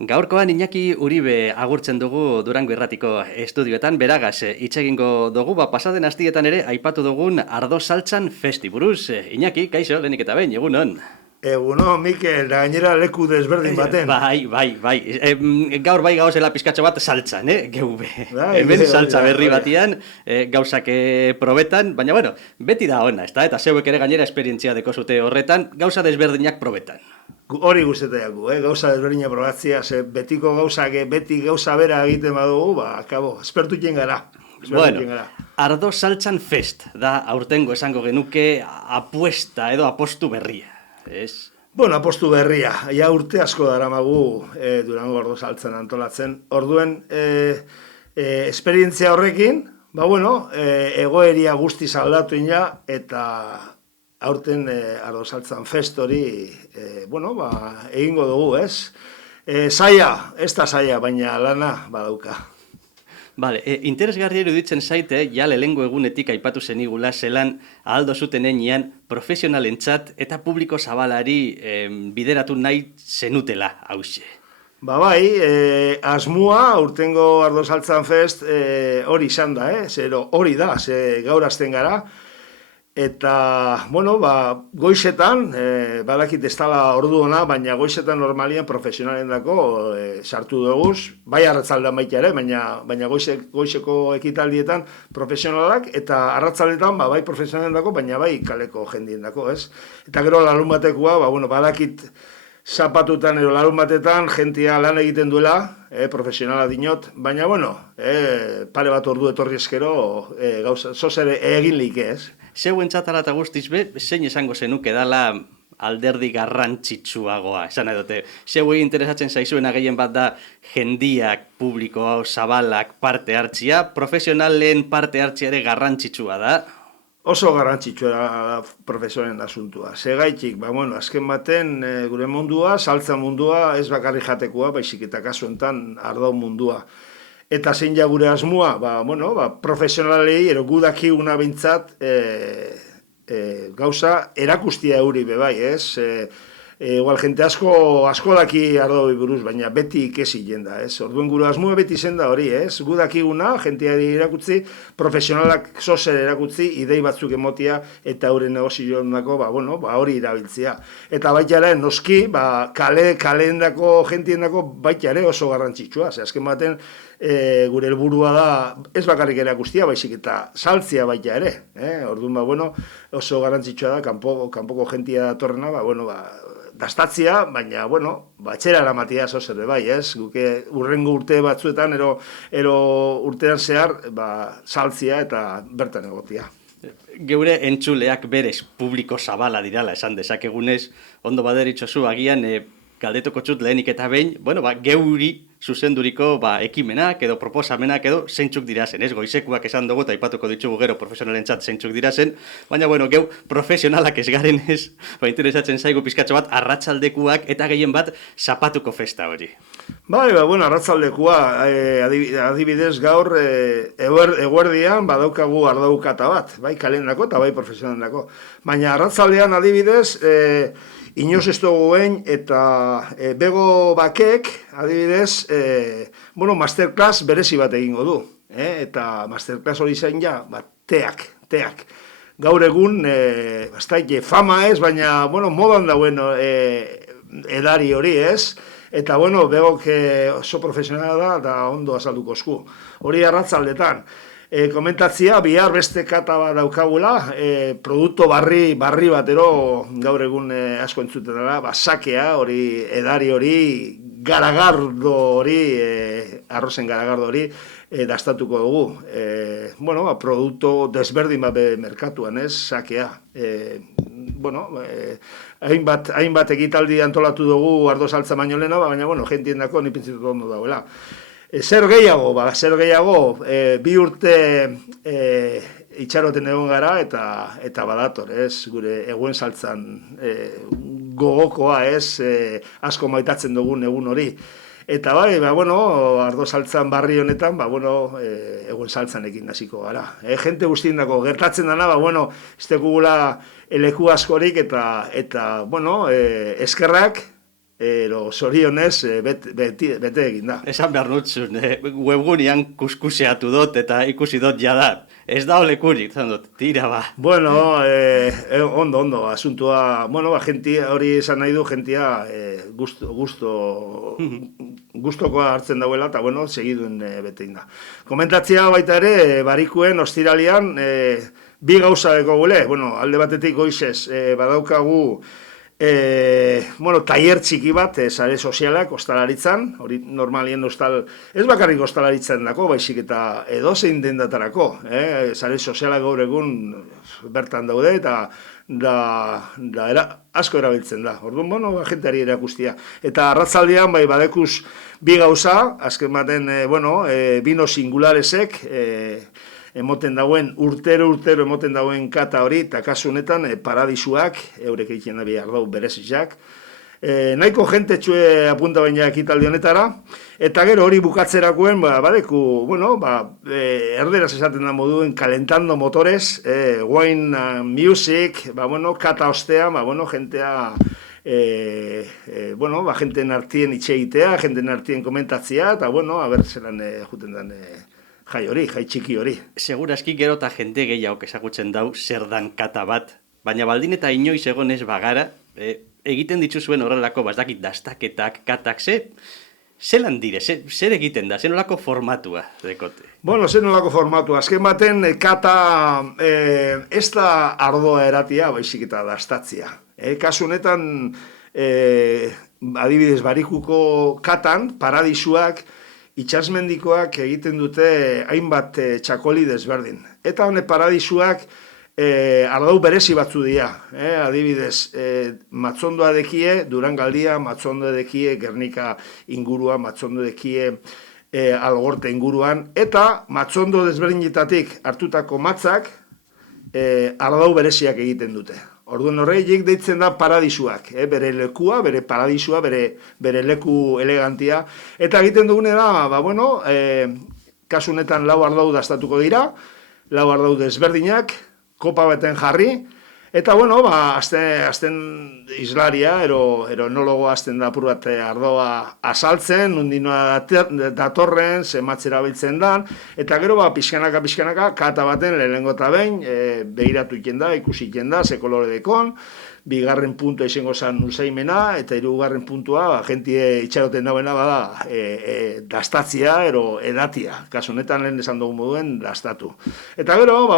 Gaurkoan Iñaki Uribe agurtzen dugu Durango Irratiko estudioetan, beragaz hitz egingo dugu, pasaden astietan ere aipatu dugun Ardo Saltzan festi buruz. Iñaki, kaixo, lehenik eta behin, egunon. Eguno, Mikel, da gainera leku desberdin baten. Bai. Gaur bai gauzela pizkatxo bat saltzan, geube. Bai, Hemen saltza bai, berri bai. batian, gauzak probetan, baina bueno, beti da ona, ezta? Eta zeuek ere gainera esperientzia dekozute horretan, gauza desberdinak probetan. Hori guztetaiaku, gauza desberdina probatzia, ze betiko gauzak, beti gauza bera egiten badugu, akabo, espertutien gara. Bueno, Ardo Saltzan Fest da aurtengo esango genuke apuesta edo apostu berria, ez? Bueno, apostu berria, ja urte asko daramagu Durango Ardo Saltzan antolatzen. Orduen, esperientzia horrekin, egoeria guztiz aldatu ina, eta aurten Ardo Saltzan Fest hori, egingo dugu, ez? Zaila, ez da zaila, baina lana badauka. Bale, interesgarri iruditzen zaite, ja lehengo egunetik aipatu zenigula, zelan ahaldo zuten enean profesionalentzat eta publiko zabalari bideratu nahi zenutela, hauxe. Asmoa, urtengo Ardo Saltzan Fest hori izan da, zero hori da, ze gaur hasten gara, eta, goizetan, badakit ez dela ordu ona, baina goizetan normalian profesionalen dako sartu duguz, bai arratzaldean baita ere, baina goizeko ekitaldietan profesionalak, eta arratzaldetan bai profesionalen dako, baina bai kaleko jendien dako, ez? Eta gero larun batekoa, badakit zapatutan edo larun batetan jentia lan egiten duela, profesionala dinot, baina pare bat ordu etorri eskero, gauza, zozere egin like, ez? Zeuen txatara eta guztiz be, zein esango zenuke dala alderdi garrantzitsuagoa, esan edote. Zeuei interesatzen zaizuena gehien bat da jendiak, publikoa, zabalak parte hartzia, profesionalen parte hartzia ere garrantzitsua da. Oso garrantzitsua da profesionen asuntua. Segaitik, azken baten gure mundua, saltza mundua, ez bakarri jatekoa, baizik eta kasu enten ardo mundua. Eta zein ja gure asmoa, profesionalei, ero gudakiguna bintzat, gauza erakustia euri bebai, ez? Igual, jente asko daki ardoi buruz, baina beti ikesi jenda, ez? Orduen gure asmoa beti zen da hori, ez? Gudakiguna, jenteari erakutzi, profesionalak zozer erakutzi, idei batzuk emotia, eta euren negozioen dako, hori irabiltzia. Eta baita ere, noski, kaleen dako, jentien dako, baita ere oso garrantzitsua, ze azken baten, gure helburua da, ez bakarrik erakustia, baizik eta saltzia baita ere. Orduan, oso garrantzitsua da, kanpoko jentia datorrena, dastatzia, baina, batxera eramatia zozer bai, ez? Guke urrengo urte batzuetan, ero urtean zehar, saltzia eta bertan egotia. Geure entzuleak berez publiko zabala dirala esan dezakegunez, ondo baderitzozu agian galdetoko txut lehenik eta behin, geuri zuzenduriko ekimenak edo proposamenak edo zeintzuk dirazen, ez? Goizekuak esan dugu eta aipatuko ditugu gero profesionalentzat zeintzuk dirazen, baina geu profesionalak ez garen ez, interesatzen zaigu pizkatxo bat arratsaldekuak eta gehien bat zapatuko festa hori. Arratzaldekua, adibidez gaur, eguerdian badaukagu ardaukata bat, bai kalendako eta bai profesionalendako. Baina arratzaldean adibidez, inoz ez dugu eta bego bakek, adibidez, masterclass berezi bat egingo du. Eta masterclass hori zain ja, teak. Gaur egun, fama ez, baina, modan dauen edari hori ez. Eta, begok oso profesionala da ondo azalduko esku. Hori arratzaldetan. Komentatzia, bihar beste kata bat daukagula, produkto barri batero gaur egun asko entzuten dela, sakea, hori, edari hori, garagardo hori, arrozen garagardo hori, dastatuko dugu. Produkto desberdin bat merkatuan, ez, sakea. Hainbat ekitaldi antolatu dugu Ardo Saltza baino lehena, baina, jentien dako nipintzitut ondo dauela. Zer gehiago, bi urte itxaroten egon gara eta badator, ez, gure eguen saltzan gogokoa, ez, asko maitatzen dugun egun hori. Eta Ardo Saltzan barri honetan, eguen saltzanekin hasiko gara. Jente guztien dako, gertatzen dana, ez dekugula leku askorik eta eskerrak, zorionez bete egin da. Esan behar nutzun, webgunean kuskuseatu dut eta ikusi dut jada. Ez da olekurik, zan dut, tira ba. Bueno, ondo, asuntua, bueno, hori esan nahi du, gentia gustokoa hartzen dauela, eta bueno, segiduen bete egin da. Komentatzea baita ere, barikuen ostiralian, bi gauza deko gule, bueno, alde batetik goizez, badaukagu, tailer txiki bat, sare sozialak, ostalaritzan, hori normalien ez bakarrik ostalaritzan dako, baizik eta edozein dendatarako, sare sozialak gaur egun bertan daude, eta asko erabiltzen da. Orduan, bueno, jenteari erakustia. Eta arratzaldean, badekuz bi gauza, azken baten, bino singularesek, emoten dauen, urtero emoten dauen kata hori, eta kasu honetan paradisuak, eurek egiten da behar dau berezizak. Nahiko jente txue apunta baina ekitaldi honetara, eta gero hori bukatzerakoen, badeku, erderaz esaten da moduen, kalentando motores, wine music, kata ostean, jentea, jenten artien itxeitea, jenten artien komentatzea, eta, haber zelan juten den jai txiki hori. Segurazki gero eta jente gehiago ezagutzen dau zer dan kata bat, baina baldin eta inoiz egon ez bagara, egiten dituzuen horrelako bazdakit dastaketak, katak, zelan dire, zer egiten da, zer nolako formatua dekote? Bueno, zer nolako formatua, azken baten kata ez da ardoa eratia, baizik eta dastatzia. Kasu honetan, adibidez, barikuko katan, paradisuak, itxasmendikoak egiten dute hainbat txakoli desberdin. Eta honek paradisuak ardau berezi batzu dira. Adibidez, Matzondo dekie, Durangaldia, Matzondo dekie, Gernika ingurua, Matzondo dekie, Algorte inguruan, eta Matzondo desberdinetatik hartutako matzak ardau bereziak egiten dute. Orduan horreik deitzen da paradisuak, bere lekua, bere paradisua, bere leku elegantia. Eta egiten dugune da, kasu honetan 4 ardau dastatuko dira, 4 ardau desberdinak, kopa beten jarri, eta azten islaria, enologo azten da apur bat ardoa azaltzen, nundinoa datorren, zematzera biltzen dan, eta gero pixkanaka, kata baten lehenengo eta behin, behiratu iken da, ikusi iken da, ze kolore dekon, bigarren puntua izango zen usaimena, eta hirugarren puntua, jentie itxaroten dauena bada, dastatzia, edatia. Kasu honetan lehen esan dugu moduen, dastatu. Eta gero,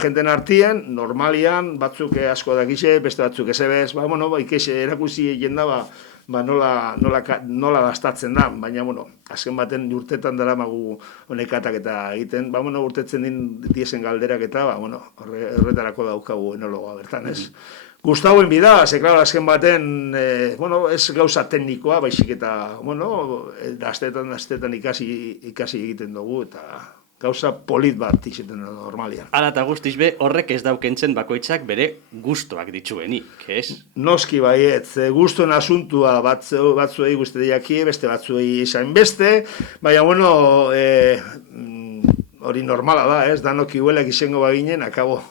jenten artien, normalian, batzuk asko dakixe, beste batzuk ezebez, ikexe erakusi egin da, nola dastatzen da, baina, azken baten urtetan dara magu honekatak eta egiten, urtetzen diezen galderak eta, horretarako daukagu enologoa bertan, ez? Gustauen bida, klaro, azken baten, ez gauza teknikoa, baizik eta, dastetan ikasi egiten dugu, eta gauza polit bat izaten da normalian. Hala eta guztiz be, horrek ez daukentzen bakoitzak bere gustoak ditzuenik, ez? Noski baietz, gustuen asuntua batzuei guztediaki, beste batzuei izan beste, baina, hori normala da, ez? Danok iguelak izango baginen, akabo,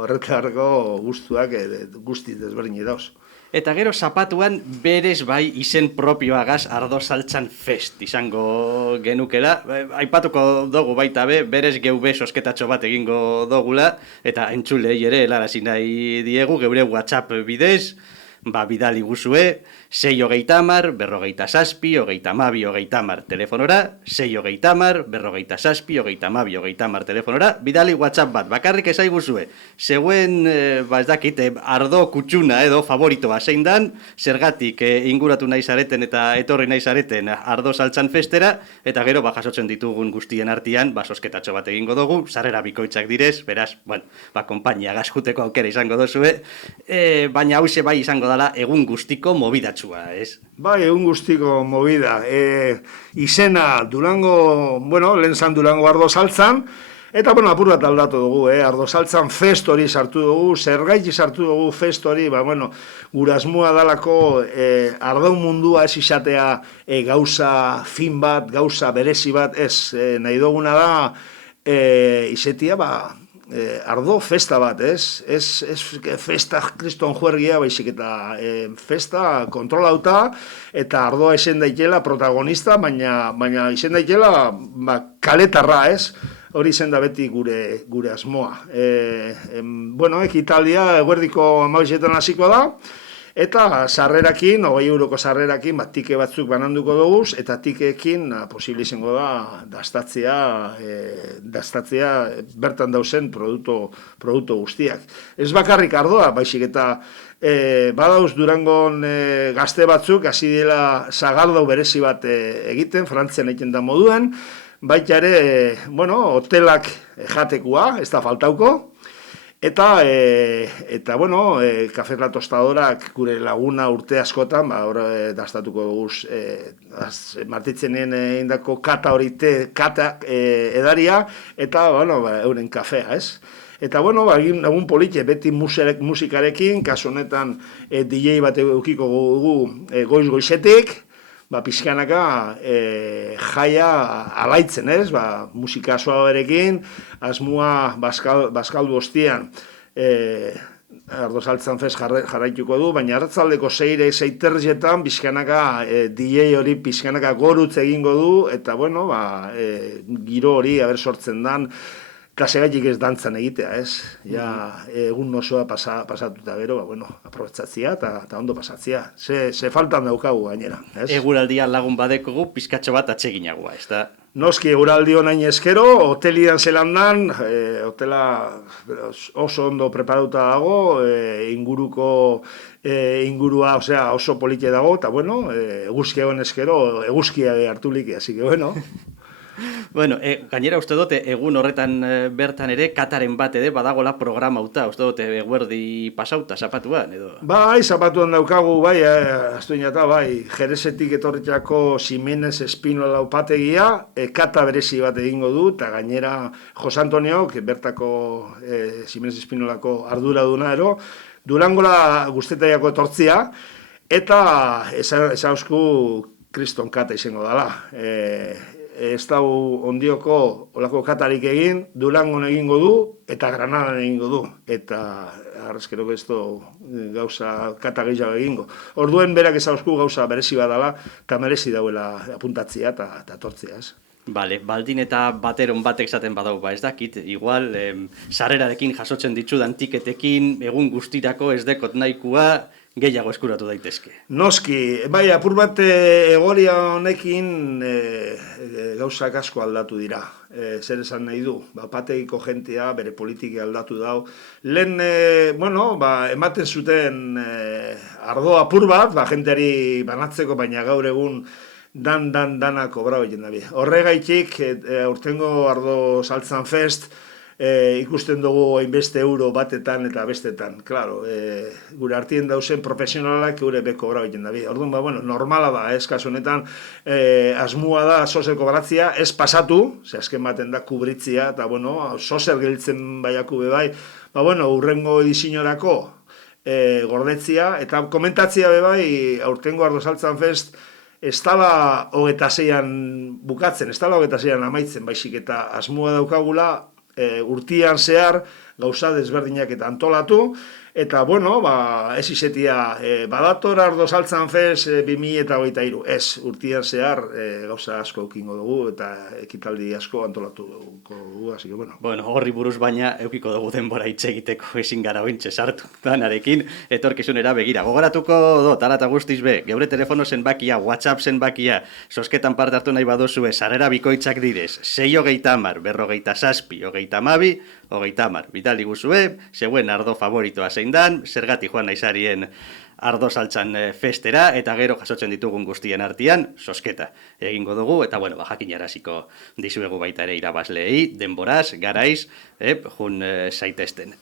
horretarako gustuak guztiz desberdin dauz. Eta gero zapatuan berez bai izen propioagaz ardo saltzan fest izango genukela. Aipatuko dugu baita berez geube sosketatxo bat egingo dogula, eta entzulei ere helarazi nahi diegu, geure WhatsApp bidez, bidali guzue, 630 47 32 30 telefonora, 630 47 32 30 telefonora, bidali WhatsApp bat, bakarrik esai guzue, zeuen, ez dakit, ardo kutsuna edo favoritoa zein dan, zergatik inguratu nahi zareten eta etorri nahi zareten ardo saltzan festera, eta gero jasotzen ditugun guztien artean, sosketatxo bat egingo dugu, sarrera bikoitzak direz, beraz, konpainia gazkuteko aukera izango dozue, baina hause bai izango dala egun guztiko mobidatxua, ez? Bai, egun guztiko movida. Izena Durango, lehen zan Durango ardo saltzan, eta, apur bat aldatu dugu, ardo saltzan fest hori sartu dugu, zergaiti sartu dugu fest hori, gure asmoa dalako ardo mundua ez izatea gauza fin bat, gauza berezi bat, ez, nahi duguna da, izetia, ardo festa bat, ez? Ez festa kriston juergia, baizik eta festa kontrolauta, eta ardoa izen daitela protagonista, baina izen daitela kaletarra, ez? Hori zen da beti gure asmoa. Bueno, Ekitaldia eguerdiko 12etan hasiko da, eta sarrerakin, 20 euroko sarrerakin, tike batzuk bananduko dugu, eta tikeekin posible izango da dastatzea bertan dauzen produktu guztiak. Ez bakarrik ardoa, baizik eta badauz Durangon gazte batzuk, hasi dela sagardau berezi bat egiten, Frantzian egiten da moduen, baita ere, hotelak jatekoa, ez da faltauko, eta Café La Tostadorak gure laguna urte askotan, hor dastatuko dugu martitzenen indako kata hori kata edaria, eta, euren kafea, ez? Eta, egin egun politxe, beti musikarekin, kasu honetan DJ bat eukiko dugu goiz-goizetik, pixkanaka jaia alaitzen, ez? Musika suaberekin, asmua bazkaldu ostian Ardo Saltzan Fest jarraituko du, baina arratzaldeko 6:30 pixkanaka DJ hori pixkanaka gorutz egingo du, eta giro hori haber sortzen dan, klasegaitik ez dantzan egitea, ez? Egun osoa pasatuta gero, aprobetsatzea eta ondo pasatzea. Ze faltan daukagu gainera, ez? Eguraldia lagun badekogu, pizkatxo bat atseginagoa, ez da? Noski, eguraldi honain eskero, hotelian zelandan, hotela oso ondo preparatuta dago, ingurua oso polite dago, eta eguzkia egon eskero, eguzkia hartulik, así que gainera uste dute egun horretan bertan ere kataren bat badagola programauta, uste dute eguerdi pasauta zapatuan edo? Bai, zapatuan daukagu, astuinata, Jerezetik etorritako Ximenez Espinola upategia, kata berezi bat egingo du, eta gainera Jos Antoniok, bertako Ximenez Espinolako arduraduna ero, Durangola guztetaiako etortzia, eta ezauzku kriston kata izango dela. Ez dago ondioko olako katarik egin, Durangon egingo du, eta Granadan egingo du. Eta arrezkero besto gauza kata gehiago egingo. Orduen berak ezauzku gauza berezi badala, eta merezi dauela apuntatzea eta tortzea, ez? Baldin eta bateron batek zaten badau, ez dakit, igual, sarrerarekin jasotzen ditzudan tiketekin, egun guztirako ez dekot nahikoa, gehiago eskuratu daitezke. Noski, apur bat egoria honekin gauzak asko aldatu dira. Zer esan nahi du, pategiko jentea bere politiki aldatu dau. Lehen, ematen zuten ardo apur bat, jenteari banatzeko, baina gaur egun dana kobrau egin dabi. Horregaitik, urtengo Ardo Saltzan Fest, ikusten dugu hainbeste euro batetan eta bestetan. Claro, gure artien dauzen profesionalak gure beko brau egiten dabi. Orduan, normala da, ez kasu honetan, asmua da sozer kobratzia, ez pasatu, ze azken baten da kubritzia, eta sozer giltzen baiaku bebai, urrengo edizionorako gordetzia, eta komentatzia bebai, aurtengo Ardo Saltzan Fest, ez dala 26an bukatzen, ez dala 26an amaitzen, baizik eta asmua daukagula, urtian zehar gauza desberdinak eta antolatu, eta ez izetia badator Ardo Saltzan Fest 2023, ez urtian zehar gauza asko eukingo dugu eta ekitaldi asko antolatu dugu, así que horri buruz baina eukiko dugu denbora hitz egiteko ezin gara ointxe sartu danarekin, etorkizunera begira. Gogoratuko dut, ala eta guztiz be, geure telefono zenbakia, WhatsApp zenbakia, sosketan parte hartu nahi badozue, sarrera bikoitzak direz, 6:30, 47, 32, 30, bitali guzue, zeuen ardo favoritoa zein dan, zergatik joan naizarien Ardo Saltzan Festera, eta gero jasotzen ditugun guztien artean, sosketa egingo dugu, eta jakinaraziko dizuegu baita ere irabazleei, denboraz, garaiz, jun zaitezten.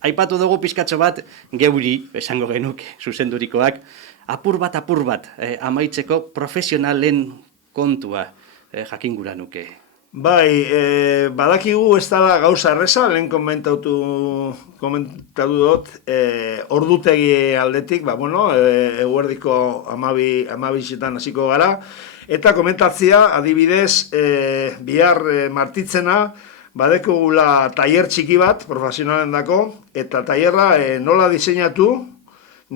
Aipatu dugu pizkatxo bat, geuri, esango genuke, zuzendurikoak, apur bat, amaitzeko profesionalen kontua jakingura nuke. Badakigu ez da gauza erreza, lehen komentatu dut, ordutegi aldetik, eguerdiko 12etan hasiko gara, eta komentatzia, adibidez, bihar martitzena, badekugula tailer txiki bat, profesionalen dako, eta tailerra nola diseinatu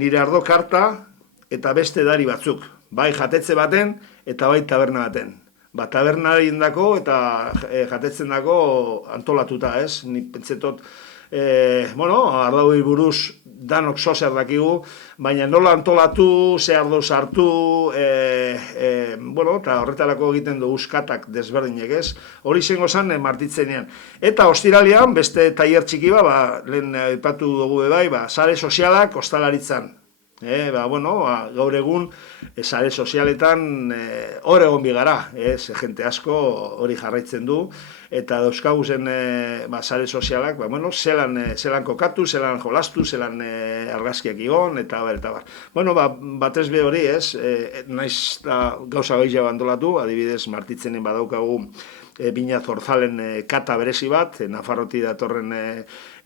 nire ardo karta eta beste edari batzuk. Bai jatetze baten eta bai taberna baten. Tabernarien dako eta jatetzen dako antolatuta, ez? Ni pentsetot, ardaui buruz danok zozer dakigu, baina nola antolatu, ze ardo sartu, eta horretarako egiten du uskatak desberdinek, ez? Hori zengo zan martitzenean. Eta ostiralean, beste tailer txiki lehen aipatu dugu bai, sare sozialak ostalaritzan. Gaur egun sare sozialetan hor egon bigara, jente asko hori jarraitzen du, eta dauzkagu zen sare sozialak, zelan kokatu, zelan jolastu, zelan argazkiak igon, eta bar. Batez be hori, naiz gauza gehiago antolatu, adibidez martitzenen badaukagu Bina Zorzalen kata berezi bat, Nafarroti datorren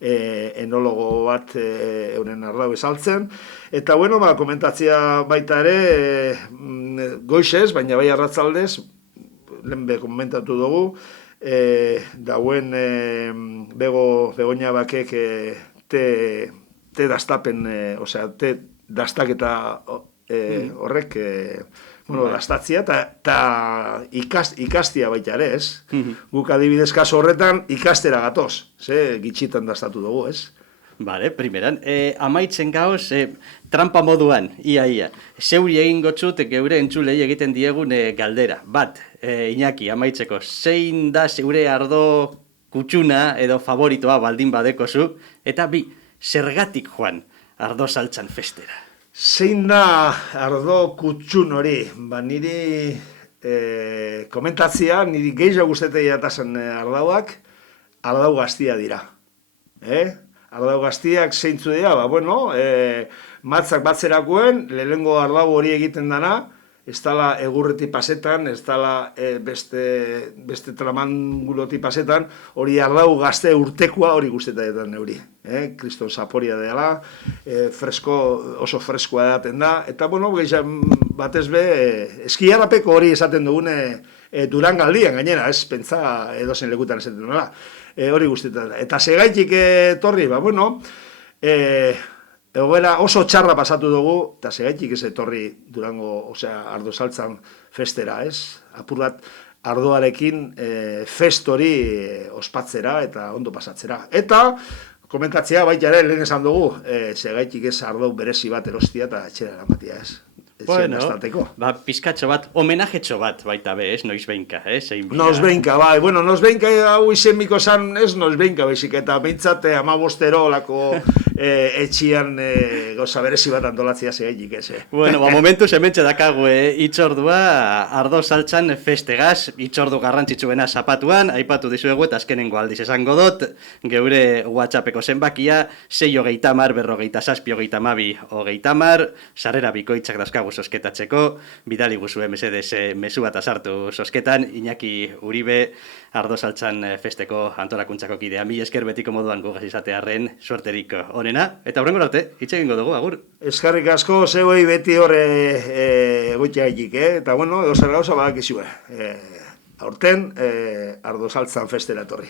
enologo bat euren ardau esaltzen. Eta komentatzea baita ere, goizez, baina bai arratzaldez, lehen komentatu dugu, dauen Begoña Bakek te dastapen, te dastaketa horrek, dastatzia eta ikastia baita ere, ez? Guk adibidez kaso horretan ikastera gatoz, gitxitan dastatu dugu, ez? Bale, primeran, amaitzen gauz, trampa moduan, ia. Zeuri egin gotxut geure entzulei egiten diegun galdera. Bat, Iñaki, amaitzeko, zein da zeure ardo kutsuna edo favoritoa baldin badekozu, eta bi, zergatik joan ardo saltzan festera? Zein da ardo kutsun hori? Niri komentatzia, niri gehiago guztetai atasen ardauak, ardau gaztia dira. Ardau gaztiak zeintzu dira, matzak batzerakoen, lehengo ardau hori egiten dana, ez dala egurreti pasetan, ez dala beste tramanguloti pasetan, hori ardau gazte urtekoa hori guztetaetan neuri. Kriston zaporia dela, oso freskoa edaten da, eta batez be, eskiarapeko hori esaten dugune Durangaldian gainera, ez pentsa edozen lekutan esaten duguna. Hori guztietan. Eta segaitik etorri, egoera oso txarra pasatu dugu, eta segaitik ez etorri Durango, ardo saltzan festera, ez? Apur bat ardoarekin fest hori ospatzera eta ondo pasatzera. Eta, komentatzea baita ere, lehen esan dugu, segaitik ez ardo berezi bat erostia eta etxera eramatia, ez? Bueno, pizkatxo bat, homenajetxo bat baita be, ez? Noizbeinka, ez? Noizbeinka, bai. Noizbeinka hau izenbiko zan, ez noizbeinka baizik, eta behintzat 15 olako etxian gauza berezi bat antolatzea segaitik, ez? Momentu hementxe dakagu itxordua, ardo saltzan festegaz, itxordu garrantzitsuena zapatuan, aipatu dizuegu eta azkenengo aldiz esango dut, geure WhatsAppeko zenbakia, 6:30, 4:30, 30:12, bikoitzak dauzkagu sosketatzeko, bidali guzue mesedez mezu bat azartu sosketan, Iñaki Uribe, ardo saltzan festeko antolakuntzako kidea. Mila esker betiko moduan gugaz izatearren suerterik onena, eta horrengo arte, hitz egingo dugu, agur. Eskarrik asko, zeuei beti horre goitia egik, eta edo zer gauza badakizue. Aurten, ardo saltzan festera etorri.